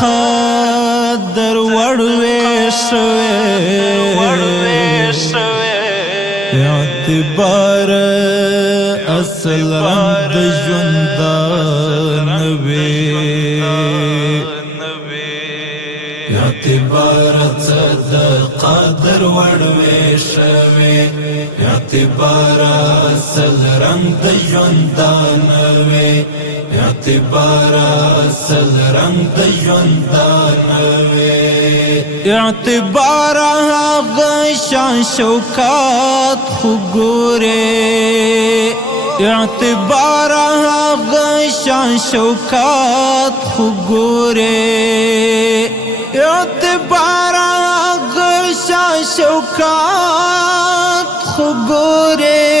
قدر وړوي شوي اعتبار اصل رنگ د ژوندان وي اعتبار د قدر وړوي شوي اعتبار اصل رنگ د ژوندان وي اعتبار اصل رنگ د ژوندان وي اعتبار هغه شان شوکات خو ګورې اعتبار هغه شان شوکات خو ګورې اعتبار هغه شان شوکات خو ګورې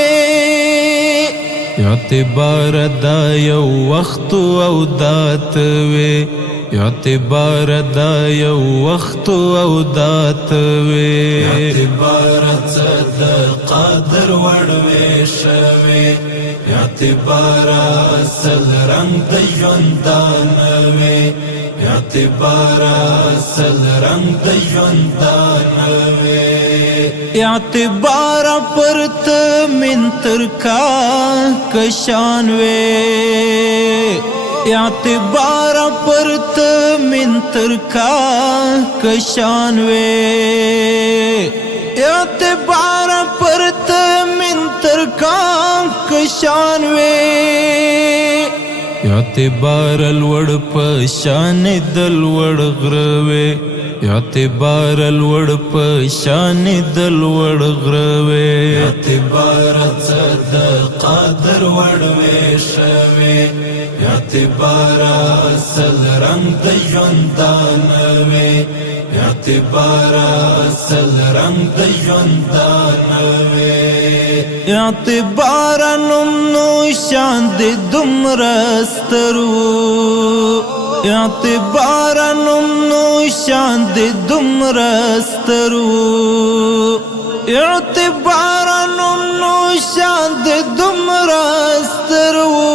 اعتبار دا یو وخت او دات وي اعتبار دا یو وخت او دات وي اعتبار د قدر وړوي شوي اعتبار اصل رنگ د ژوندان وي اعتبار اصل رنگ د ژوندان وي اعتبار پرت من ترکا کشان وي اعتبار پرت من ترکا کشان وي اعتبار پرت من ترکا کشان وي اعتبار الوړ په شان دل وړ غروي اعتبار الوړ په شان دل وړ غروي اعتبار د قدر وړوي شوي اعتبار اصل رنگ د ژوندان وي اعتبار اصل رنگ د ژوندان وي اعتبار نوم نو شان د دومره سترو اعتبار نوم نو شان د دومره سترو اعتبار نوم نو شان د دومره سترو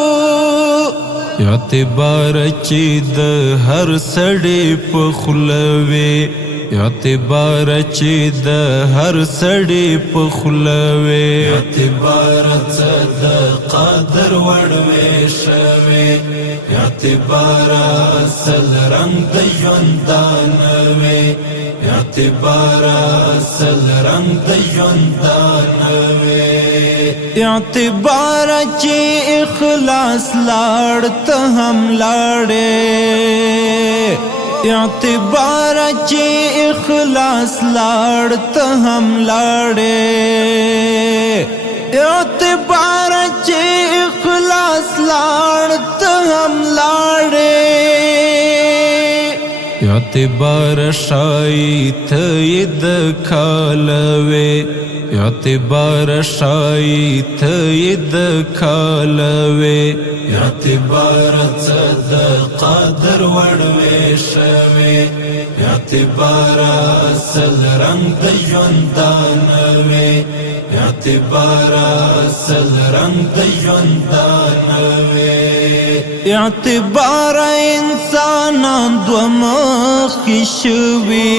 اعتبار چې د هر سړی په خوله وي اعتبار چې د هر سړی په خوله وي اعتبار د قدر وړوي شوي اعتبار اصل رنگ د ژوندان وي اعتبار اصل رنگ د ژوندان وي اعتبار چې اخلاص لاړ ته هم لاړې اعتبار چې اخلاص لاړ ته هم لاړې اعتبار چې اخلاص لاړ ته هم لاړې اعتبار شایت د کالوي اعتبار شایت د کالوي اعتبار د قدر وړوي شوي اعتبار اصل رنگ د ژوندان وي اعتبار اصل رنگ د ژوندان وي اعتبار انسانان دو مخکې شوي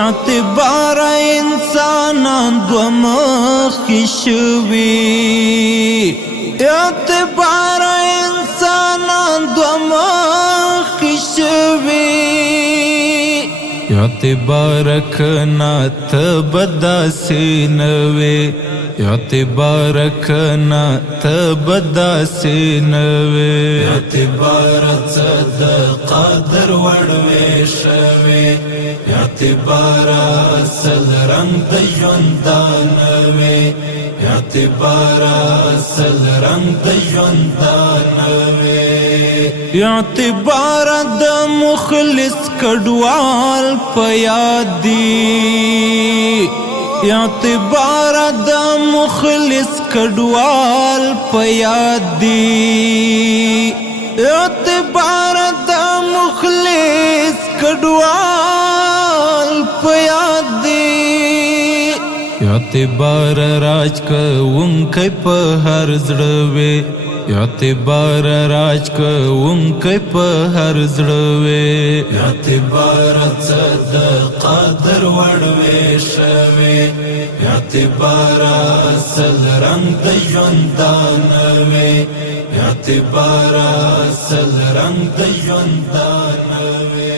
اعتبار انسانان دو مخکې شوي اعتبار انسانان دو مخکې شوي اعتبار کنا ته بداسې نه وي اعتبار کنا ته بداسې نه وي اعتبار د قدر وړوي شوي اعتبار اصل رنگ د ژوندان وي اعتبار اصل رنگ د ژوندان وي اعتبار د مخلص کډوال په یاد دی اعتبار د مخلص کډوال په یاد دی اعتبار د مخلص کډوال په یاد دی اعتبار راج کوونکی په هر زړه وي اعتبار راج کوونکی په هر زړه وې اعتبار څه د قدر وړ وې شوې اعتبار اصل رنگ د ژوندان وې اعتبار اصل رنگ د ژوندان وې